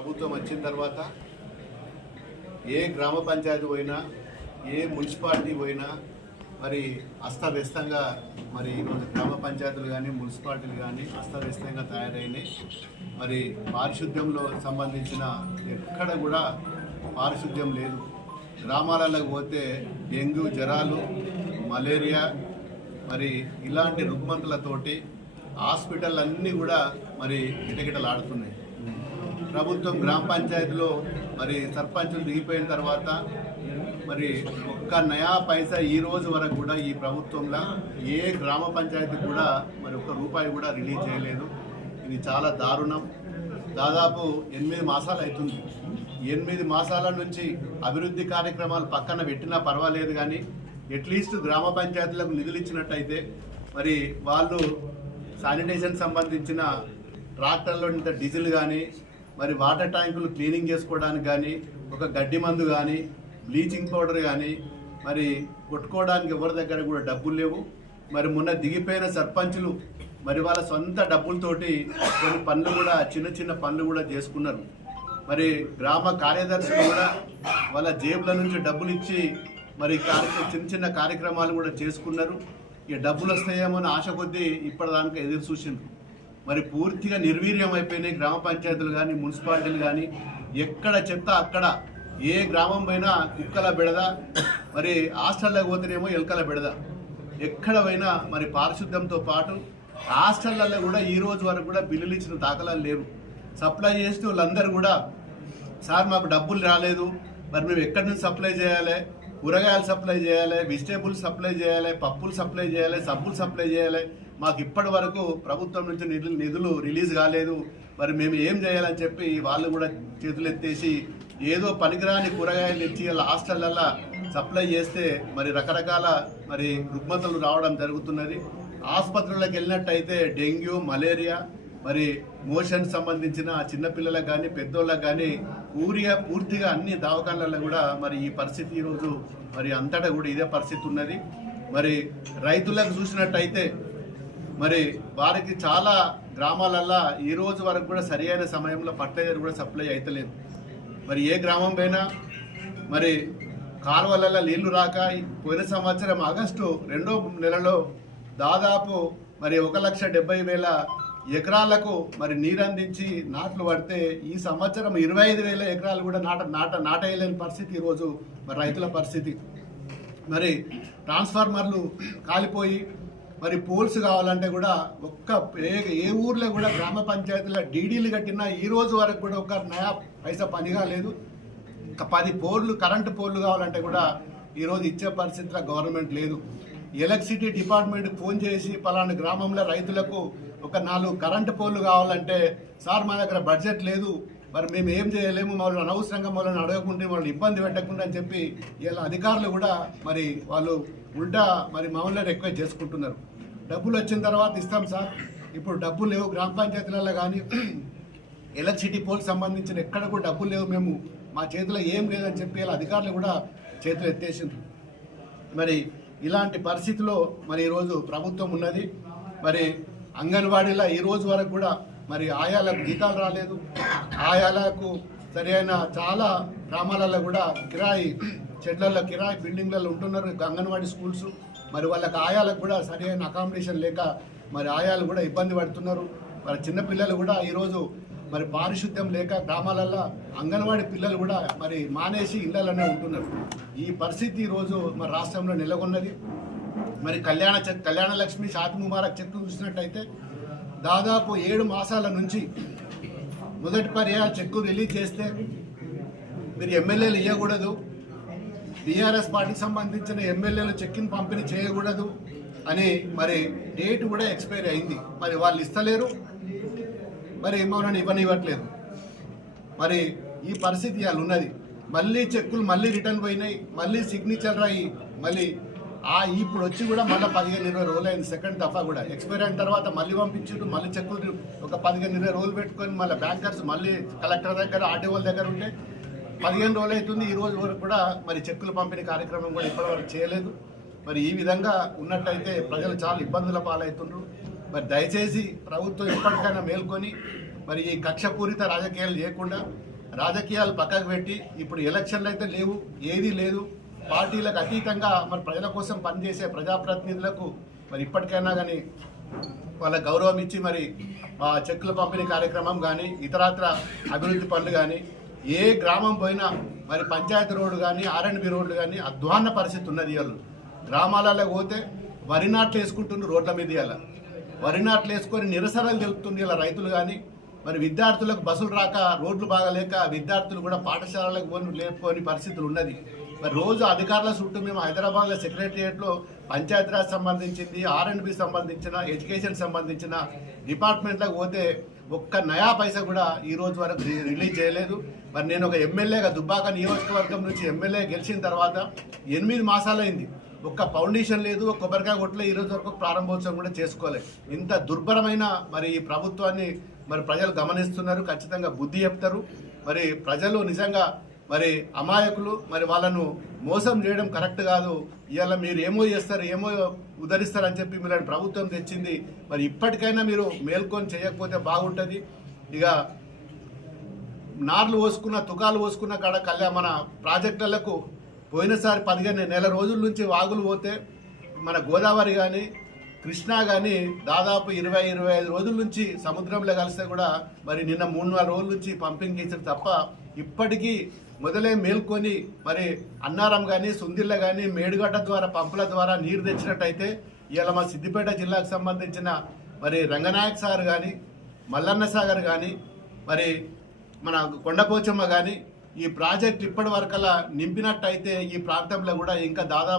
ప్రభుత్వం వచ్చిన తర్వాత ఏ గ్రామ పంచాయతీ పోయినా ఏ మున్సిపాలిటీ పోయినా మరి అస్తవ్యస్తంగా మరి ఈరోజు గ్రామ పంచాయతీలు కానీ మున్సిపాలిటీలు కానీ అస్తవ్యస్తంగా తయారైనాయి. మరి పారిశుద్ధ్యంలో సంబంధించిన ఎక్కడ కూడా పారిశుద్ధ్యం లేదు. గ్రామాలకు పోతే డెంగ్యూ జ్వరాలు, మలేరియా మరి ఇలాంటి రుగ్మతలతోటి హాస్పిటల్ అన్నీ కూడా మరి కిటకిటలాడుతున్నాయి. ప్రభుత్వం గ్రామ పంచాయతీలో మరి సర్పంచులు దిగిపోయిన తర్వాత మరి ఒక్క నయా పైసా ఈ రోజు వరకు కూడా ఈ ప్రభుత్వంలో ఏ గ్రామ పంచాయతీ కూడా మరి ఒక్క రూపాయి కూడా రిలీజ్ చేయలేదు. ఇది చాలా దారుణం. దాదాపు 8 మాసాలు అవుతుంది. 8 మాసాల నుంచి అభివృద్ధి కార్యక్రమాలు పక్కన పెట్టినా పర్వాలేదు, కానీ అట్లీస్ట్ గ్రామ పంచాయతీలకు నిధులు ఇచ్చినట్టయితే మరి వాళ్ళు శానిటేషన్ సంబంధించిన ట్రాక్టర్లో ఇంత డీజిల్ కానీ మరి వాటర్ ట్యాంకులు క్లీనింగ్ చేసుకోవడానికి కానీ ఒక గడ్డి మందు కానీ బ్లీచింగ్ పౌడర్ కానీ మరి కొట్టుకోవడానికి ఎవరి దగ్గర కూడా డబ్బులు లేవు. మరి మొన్న దిగిపోయిన సర్పంచులు మరి వాళ్ళ సొంత డబ్బులతోటి కొన్ని పనులు కూడా చిన్న పనులు కూడా చేసుకున్నారు. మరి గ్రామ కార్యదర్శులు కూడా వాళ్ళ జేబుల నుంచి డబ్బులు ఇచ్చి మరి చిన్న కార్యక్రమాలు కూడా చేసుకున్నారు. ఇక డబ్బులు వస్తాయేమో అని ఆశ కొద్దీ ఇప్పటిదాకా ఎదురు చూసిండ్రు. మరి పూర్తిగా నిర్వీర్యం అయిపోయినాయి గ్రామ పంచాయతీలు కానీ మున్సిపాలిటీలు కానీ. ఎక్కడ చెప్తా అక్కడ ఏ గ్రామం పోయినా కుక్కల బెడద, మరి హాస్టల్లోకి పోతేనేమో ఎలుకల బెడద. ఎక్కడ పోయినా మరి పారిశుద్ధ్యంతో పాటు హాస్టళ్లలో కూడా ఈ రోజు వరకు కూడా బిల్లులు ఇచ్చిన దాఖలాలు లేవు. సప్లై చేస్తే వాళ్ళందరూ కూడా సార్ మాకు డబ్బులు రాలేదు, మరి మేము ఎక్కడి నుంచి సప్లై చేయాలి, కూరగాయలు సప్లై చేయాలి, వెజిటేబుల్స్ సప్లై చేయాలి, పప్పులు సప్లై చేయాలి, సబ్బులు సప్లై చేయాలి, మాకు ఇప్పటి వరకు ప్రభుత్వం నుంచి నిధులు రిలీజ్ కాలేదు, మరి మేము ఏం చేయాలని చెప్పి వాళ్ళు కూడా చేతులు ఎత్తేసి ఏదో పనికిరాని కూరగాయలు ఇచ్చి వాళ్ళ హాస్టళ్లలో సప్లై చేస్తే మరి రకరకాల మరి రుగ్మతలు రావడం జరుగుతున్నది. ఆసుపత్రులకు వెళ్ళినట్టయితే డెంగ్యూ, మలేరియా, మరి మోషన్ సంబంధించిన చిన్నపిల్లలకు కానీ పెద్దోళ్ళకు కానీ పూర్తిగా అన్ని దవాఖానాలలో కూడా మరి ఈ పరిస్థితి ఈరోజు మరి అంతటా కూడా ఇదే పరిస్థితి ఉన్నది. మరి రైతులకు చూసినట్టయితే మరి వారికి చాలా గ్రామాలల్లో ఈ రోజు వరకు కూడా సరి అయిన సమయంలో ఫర్టిలైజర్ కూడా సప్లై అవుతలేదు. మరి ఏ గ్రామం పైన మరి కాలువలలో నీళ్లు రాక పోయిన సంవత్సరం ఆగస్టు 2వ నెలలో దాదాపు మరి 1,70,000 ఎకరాలకు మరి నీరందించి నాట్లు పడితే ఈ సంవత్సరం 25,000 ఎకరాలు కూడా నాటేయలేని పరిస్థితి ఈరోజు మరి రైతుల పరిస్థితి. మరి ట్రాన్స్ఫార్మర్లు కాలిపోయి మరి పోల్స్ కావాలంటే కూడా ఏ ఊర్లో కూడా గ్రామ పంచాయతీలో డీడీలు కట్టినా ఈ రోజు వరకు కూడా ఒక నయా పైసా పనిగా లేదు. 10 పోర్లు కరెంటు పోర్లు కావాలంటే కూడా ఈరోజు ఇచ్చే పరిస్థితిలో గవర్నమెంట్ లేదు. ఎలక్ట్రిసిటీ డిపార్ట్మెంట్కి ఫోన్ చేసి పలానా గ్రామంలో రైతులకు ఒక 4 కరెంటు పోర్లు కావాలంటే సార్ మా దగ్గర బడ్జెట్ లేదు, మరి మేము ఏం చేయలేము, మమ్మల్ని అనవసరంగా మమ్మల్ని అడగకుండా మమ్మల్ని ఇబ్బంది పెట్టకుండా అని చెప్పి ఇలా అధికారులు కూడా మరి వాళ్ళు ఉల్టా మరి మమ్మల్ని రిక్వెస్ట్ చేసుకుంటున్నారు. డబ్బులు వచ్చిన తర్వాత ఇస్తాం సార్, ఇప్పుడు డబ్బులు లేవు గ్రామ పంచాయతీలలో కానీ ఎలక్ట్రిసిటీ పోల్కి సంబంధించిన ఎక్కడ కూడా డబ్బులు లేవు, మేము మా చేతిలో ఏం లేదని చెప్పి ఇలా అధికారులు కూడా చేతులు ఎత్తేసిండ్రు. మరి ఇలాంటి పరిస్థితిలో మరి ఈరోజు ప్రభుత్వం ఉన్నది. మరి అంగన్వాడీలో ఈ రోజు వరకు కూడా మరి ఆయాలకు జీతాలు రాలేదు. ఆయాలకు సరి అయిన చాలా గ్రామాలలో కూడా కిరాయి షెడ్లలో కిరాయి బిల్డింగ్లలో ఉంటున్నారు అంగన్వాడీ స్కూల్స్. మరి వాళ్ళకి ఆయాలకు కూడా సరి అయిన అకామిడేషన్ లేక మరి ఆయాలు కూడా ఇబ్బంది పడుతున్నారు. మరి చిన్నపిల్లలు కూడా ఈరోజు మరి పారిశుద్ధ్యం లేక గ్రామాలలో అంగన్వాడీ పిల్లలు కూడా మరి మానేసి ఇళ్లలోనే ఉంటున్నారు. ఈ పరిస్థితి ఈరోజు మరి రాష్ట్రంలో నెలకొన్నది. మరి కళ్యాణ లక్ష్మి షాది ముబారక్ చెక్ చూసినట్టయితే దాదాపు 7 మాసాల నుంచి మొదటి పర్యాయ చెక్కు రిలీజ్ చేస్తే మీరు ఎమ్మెల్యేలు ఇవ్వకూడదు, టీఆర్ఎస్ పార్టీకి సంబంధించిన ఎమ్మెల్యేలు చెక్కిని పంపిణీ చేయకూడదు అని మరి డేట్ కూడా ఎక్స్పైరీ అయింది. మరి వాళ్ళు ఇస్తలేరు, మరి మమ్మల్ని ఇవ్వనివ్వట్లేదు. మరి ఈ పరిస్థితి ఇవాళ ఉన్నది. మళ్ళీ చెక్కులు మళ్ళీ రిటర్న్ పోయినాయి, మళ్ళీ సిగ్నేచర్ అయ్యి మళ్ళీ ఇప్పుడు వచ్చి కూడా మళ్ళీ 15-20 రోజులు అయింది. సెకండ్ దఫా కూడా ఎక్స్పైరీ అయిన తర్వాత మళ్ళీ పంపించారు. మళ్ళీ చెక్కులు ఒక 15-20 రోజులు పెట్టుకొని మళ్ళీ బ్యాంకర్స్ మళ్ళీ కలెక్టర్ దగ్గర ఆర్టీఓల దగ్గర ఉంటే 15 రోజులు అవుతుంది. ఈ రోజు వరకు కూడా మరి చెక్కులు పంపిణీ కార్యక్రమం కూడా ఇప్పటివరకు చేయలేదు. మరి ఈ విధంగా ఉన్నట్టయితే ప్రజలు చాలా ఇబ్బందుల పాలవుతున్నారు. మరి దయచేసి ప్రభుత్వం ఇప్పటికైనా మేల్కొని మరి ఈ కక్షపూరిత రాజకీయాలు చేయకుండా రాజకీయాలు పక్కకు పెట్టి ఇప్పుడు ఎలక్షన్లు అయితే లేవు, ఏదీ లేదు, పార్టీలకు అతీతంగా మరి ప్రజల కోసం పనిచేసే ప్రజాప్రతినిధులకు మరి ఇప్పటికైనా కానీ వాళ్ళ గౌరవం ఇచ్చి మరి చెక్కుల పంపిణీ కార్యక్రమం కానీ ఇతరత్ర అభివృద్ధి పనులు కానీ ఏ గ్రామం పోయినా మరి పంచాయతీ రోడ్డు కానీ R&B రోడ్లు కానీ అధ్వాన్న పరిస్థితి ఉన్నది. వాళ్ళు గ్రామాలలో పోతే వరి నాట్లు వేసుకుంటున్నారు రోడ్ల మీద, ఇలా వరి నాట్లు వేసుకొని నిరసనలు తెలుపుతుంది ఇలా రైతులు కానీ. మరి విద్యార్థులకు బస్సులు రాక రోడ్లు బాగలేక విద్యార్థులు కూడా పాఠశాలలకు లేకపోని పరిస్థితులు ఉన్నది. మరి రోజు అధికారుల చుట్టూ మేము హైదరాబాద్లో సెక్రటరియట్లో పంచాయతీరాజ్ సంబంధించింది, R&B సంబంధించిన, ఎడ్యుకేషన్ సంబంధించిన డిపార్ట్మెంట్లకు పోతే ఒక్క నయా పైసా కూడా ఈ రోజు వరకు రిలీజ్ చేయలేదు. మరి నేను ఒక ఎమ్మెల్యేగా దుబ్బాక నియోజకవర్గం నుంచి ఎమ్మెల్యే గెలిచిన తర్వాత 8 మాసాలైంది, ఒక్క ఫౌండేషన్ లేదు, ఒక కొబ్బరికాయ కొట్టలే, ఈ రోజు వరకు ప్రారంభోత్సవం కూడా చేసుకోలేదు. ఇంత దుర్భరమైన మరి ఈ ప్రభుత్వాన్ని మరి ప్రజలు గమనిస్తున్నారు, ఖచ్చితంగా బుద్ధి చెప్తారు. మరి ప్రజలు నిజంగా మరి అమాయకులు, మరి వాళ్ళను మోసం చేయడం కరెక్ట్ కాదు. ఇవాళ మీరు ఏమో చేస్తారు, ఏమో ఉద్ధరిస్తారని చెప్పి మీరు ప్రభుత్వం తెచ్చింది. మరి ఇప్పటికైనా మీరు మేల్కొని చేయకపోతే బాగుంటుంది. ఇక నార్లు పోసుకున్న తుకాలు పోసుకున్న కాడ మన ప్రాజెక్టులకు పోయినసారి 15 నెల రోజుల నుంచి వాగులు పోతే మన గోదావరి కానీ కృష్ణా కానీ దాదాపు 20-25 రోజుల నుంచి సముద్రంలో కలిస్తే కూడా మరి నిన్న 3-4 రోజుల నుంచి పంపింగ్ చేశారు తప్ప ఇప్పటికీ మొదలే మేల్కొని మరి అన్నారం కానీ సుందిళ్ళ కానీ మేడుగడ్డ ద్వారా పంపుల ద్వారా నీరు తెచ్చినట్టయితే ఇవాళ మా సిద్దిపేట జిల్లాకు సంబంధించిన మరి రంగనాయక్ సార్ కానీ మల్లన్న సాగర్ కానీ మరి మన కొండపోచమ్మ కానీ ఈ ప్రాజెక్ట్ ఇప్పటి వరకల్లా నింపినట్టయితే ఈ ప్రాంతంలో కూడా ఇంకా దాదాపు